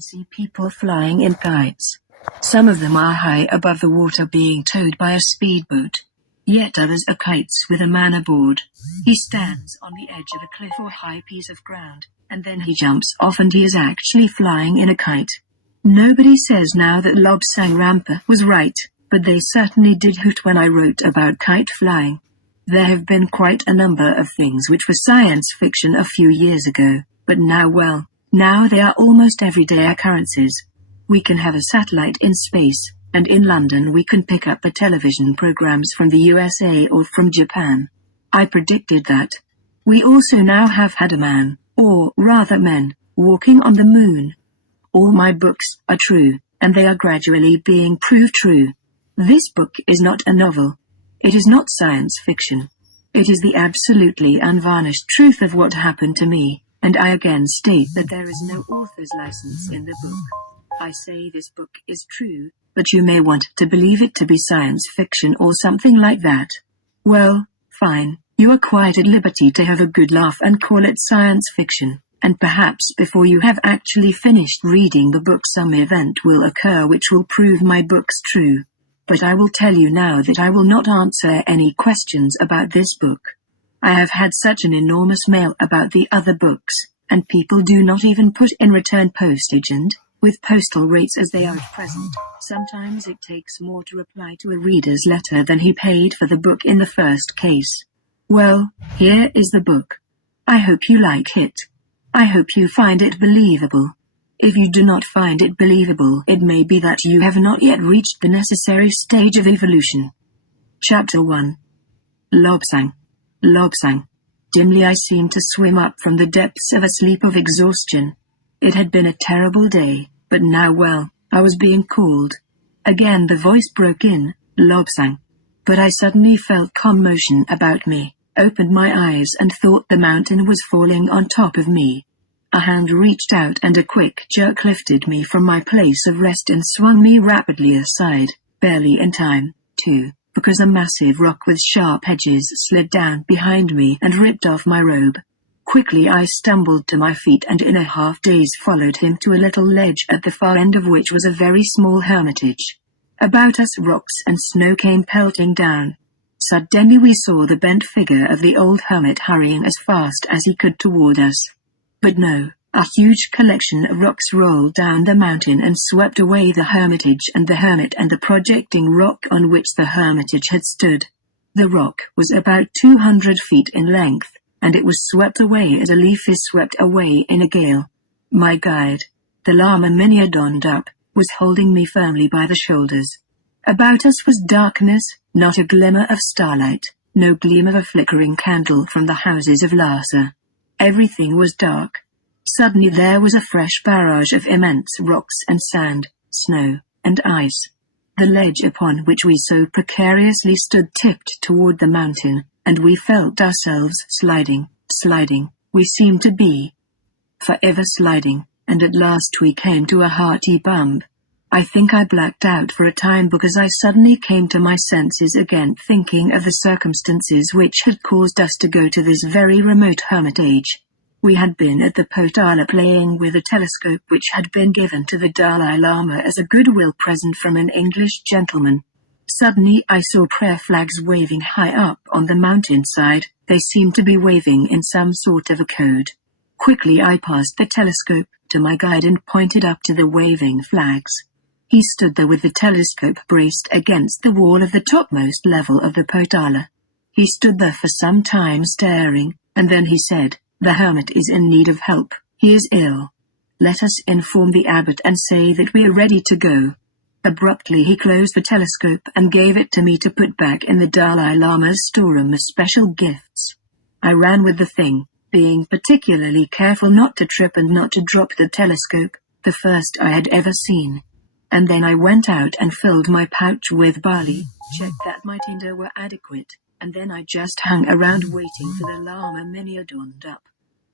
can see people flying in kites. Some of them are high above the water being towed by a speedboat. Yet others are kites with a man aboard. He stands on the edge of a cliff or high piece of ground, and then he jumps off and he is actually flying in a kite. Nobody says now that Lobsang Rampa was right, but they certainly did hoot when I wrote about kite flying. There have been quite a number of things which were science fiction a few years ago, but now they are almost everyday occurrences. We can have a satellite in space, and in London we can pick up the television programs from the USA or from Japan. I predicted that. We also now have had a man, or rather men, walking on the moon. All my books are true, and they are gradually being proved true. This book is not a novel. It is not science fiction. It is the absolutely unvarnished truth of what happened to me, and I again state that there is no author's license in the book. I say this book is true, but you may want to believe it to be science fiction or something like that. Well, fine, you are quite at liberty to have a good laugh and call it science fiction, and perhaps before you have actually finished reading the book some event will occur which will prove my book's true. But I will tell you now that I will not answer any questions about this book. I have had such an enormous mail about the other books, and people do not even put in return postage, and, with postal rates as they are at present, sometimes it takes more to reply to a reader's letter than he paid for the book in the first case. Well, here is the book. I hope you like it. I hope you find it believable. If you do not find it believable, it may be that you have not yet reached the necessary stage of evolution. Chapter 1. Lobsang. Lobsang. Dimly I seemed to swim up from the depths of a sleep of exhaustion. It had been a terrible day, but now I was being called. Again the voice broke in, Lobsang. But I suddenly felt commotion about me, opened my eyes and thought the mountain was falling on top of me. A hand reached out and a quick jerk lifted me from my place of rest and swung me rapidly aside, barely in time, too, because a massive rock with sharp edges slid down behind me and ripped off my robe. Quickly I stumbled to my feet and in a half-daze followed him to a little ledge at the far end of which was a very small hermitage. About us rocks and snow came pelting down. Suddenly we saw the bent figure of the old hermit hurrying as fast as he could toward us. But no, a huge collection of rocks rolled down the mountain and swept away the hermitage and the hermit and the projecting rock on which the hermitage had stood. The rock was about 200 feet in length, and it was swept away as a leaf is swept away in a gale. My guide, the Lama donned up, was holding me firmly by the shoulders. About us was darkness, not a glimmer of starlight, no gleam of a flickering candle from the houses of Lhasa. Everything was dark. Suddenly there was a fresh barrage of immense rocks and sand, snow, and ice. The ledge upon which we so precariously stood tipped toward the mountain, and we felt ourselves sliding. We seemed to be forever sliding, and at last we came to a hearty bump. I think I blacked out for a time because I suddenly came to my senses again, thinking of the circumstances which had caused us to go to this very remote hermitage. We had been at the Potala playing with a telescope which had been given to the Dalai Lama as a goodwill present from an English gentleman. Suddenly I saw prayer flags waving high up on the mountainside. They seemed to be waving in some sort of a code. Quickly I passed the telescope to my guide and pointed up to the waving flags. He stood there with the telescope braced against the wall of the topmost level of the Potala. He stood there for some time staring, and then he said, "The hermit is in need of help. He is ill. Let us inform the abbot and say that we are ready to go." Abruptly he closed the telescope and gave it to me to put back in the Dalai Lama's storeroom as special gifts. I ran with the thing, being particularly careful not to trip and not to drop the telescope, the first I had ever seen. And then I went out and filled my pouch with barley, checked that my tinder were adequate, and then I just hung around waiting for the Lama donned up.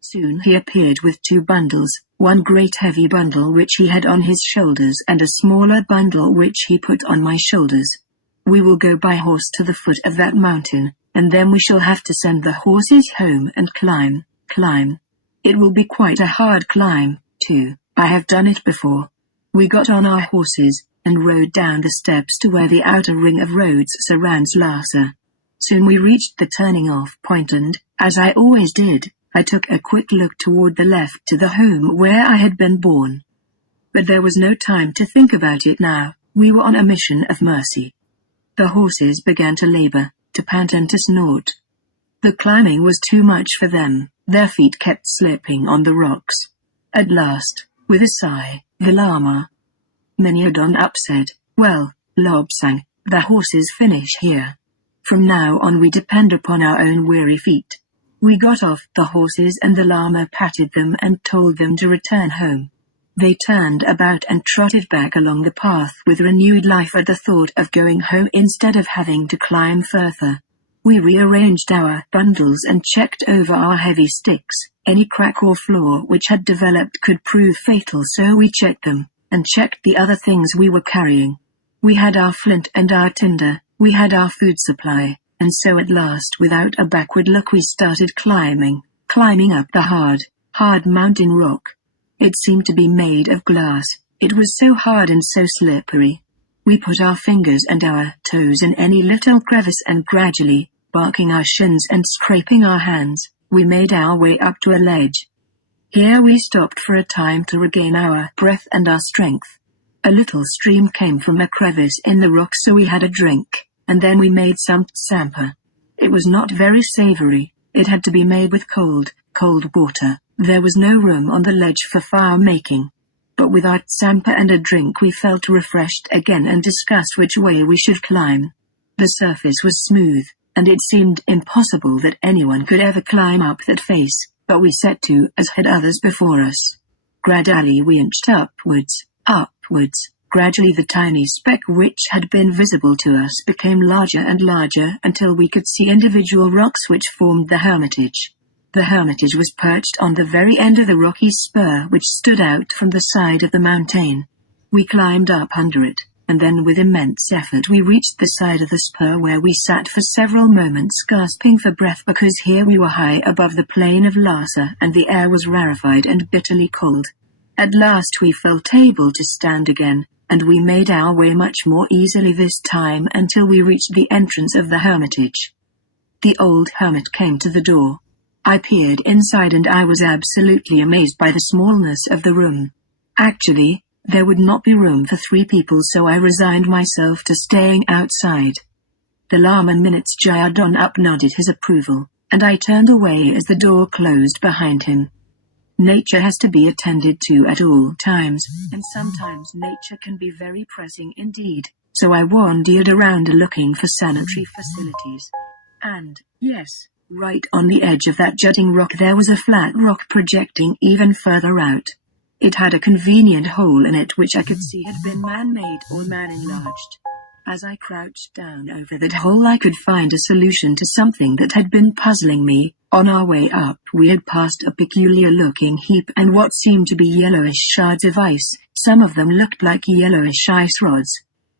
Soon he appeared with 2 bundles, one great heavy bundle which he had on his shoulders and a smaller bundle which he put on my shoulders. "We will go by horse to the foot of that mountain, and then we shall have to send the horses home and climb. It will be quite a hard climb, too. I have done it before. We got on our horses, and rode down the steps to where the outer ring of roads surrounds Lhasa. Soon we reached the turning-off point and, as I always did, I took a quick look toward the left to the home where I had been born. But there was no time to think about it now. We were on a mission of mercy. The horses began to labor, to pant and to snort. The climbing was too much for them, their feet kept slipping on the rocks. At last, with a sigh, the Lama Manyadon up said, "Well, Lobsang, the horses finish here. From now on we depend upon our own weary feet." We got off the horses and the Lama patted them and told them to return home. They turned about and trotted back along the path with renewed life at the thought of going home instead of having to climb further. We rearranged our bundles and checked over our heavy sticks. Any crack or flaw which had developed could prove fatal, so we checked them, and checked the other things we were carrying. We had our flint and our tinder, we had our food supply, and so at last without a backward look we started climbing up the hard mountain rock. It seemed to be made of glass, it was so hard and so slippery. We put our fingers and our toes in any little crevice and gradually, barking our shins and scraping our hands, we made our way up to a ledge. Here we stopped for a time to regain our breath and our strength. A little stream came from a crevice in the rock, so we had a drink, and then we made some tsampa. It was not very savory, it had to be made with cold water. There was no room on the ledge for fire making. But with our tsampa and a drink we felt refreshed again and discussed which way we should climb. The surface was smooth, and it seemed impossible that anyone could ever climb up that face, but we set to as had others before us. Gradually we inched upwards. Gradually the tiny speck which had been visible to us became larger and larger until we could see individual rocks which formed the hermitage. The hermitage was perched on the very end of the rocky spur which stood out from the side of the mountain. We climbed up under it, and then with immense effort we reached the side of the spur, where we sat for several moments gasping for breath, because here we were high above the plain of Lhasa and the air was rarefied and bitterly cold. At last we felt able to stand again, and we made our way much more easily this time until we reached the entrance of the hermitage. The old hermit came to the door. I peered inside and I was absolutely amazed by the smallness of the room. Actually, there would not be room for 3 people, so I resigned myself to staying outside. The Lama Minutes Jayadon up nodded his approval, and I turned away as the door closed behind him. Nature has to be attended to at all times, and sometimes nature can be very pressing indeed, so I wandered around looking for sanitary facilities. And, yes, right on the edge of that jutting rock there was a flat rock projecting even further out. It had a convenient hole in it which I could see had been man-made or man-enlarged. As I crouched down over that hole I could find a solution to something that had been puzzling me. On our way up we had passed a peculiar-looking heap and what seemed to be yellowish shards of ice. Some of them looked like yellowish ice rods.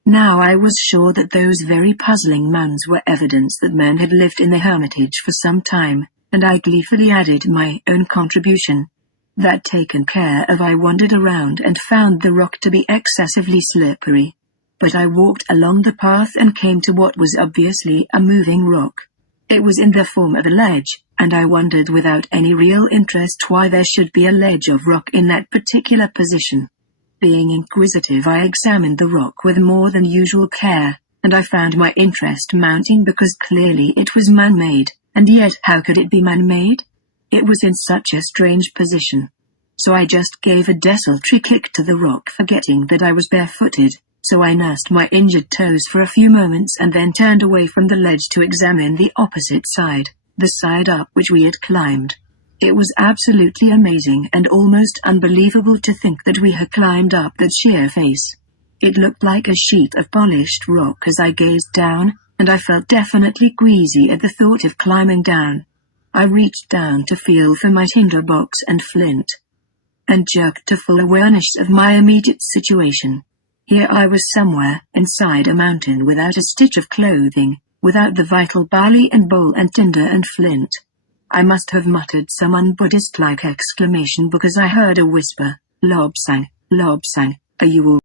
Now I was sure that those very puzzling mounds were evidence that men had lived in the hermitage for some time, and I gleefully added my own contribution. That taken care of, I wandered around and found the rock to be excessively slippery. But I walked along the path and came to what was obviously a moving rock. It was in the form of a ledge, and I wondered without any real interest why there should be a ledge of rock in that particular position. Being inquisitive, I examined the rock with more than usual care, and I found my interest mounting because clearly it was man-made, and yet how could it be man-made? It was in such a strange position. So I just gave a desultory kick to the rock, forgetting that I was barefooted, so I nursed my injured toes for a few moments and then turned away from the ledge to examine the opposite side, the side up which we had climbed. It was absolutely amazing and almost unbelievable to think that we had climbed up that sheer face. It looked like a sheet of polished rock as I gazed down, and I felt definitely queasy at the thought of climbing down. I reached down to feel for my tinder box and flint, and jerked to full awareness of my immediate situation. Here I was somewhere inside a mountain without a stitch of clothing, without the vital barley and bowl and tinder and flint. I must have muttered some un-Buddhist-like exclamation because I heard a whisper, Lobsang, Lobsang, are you all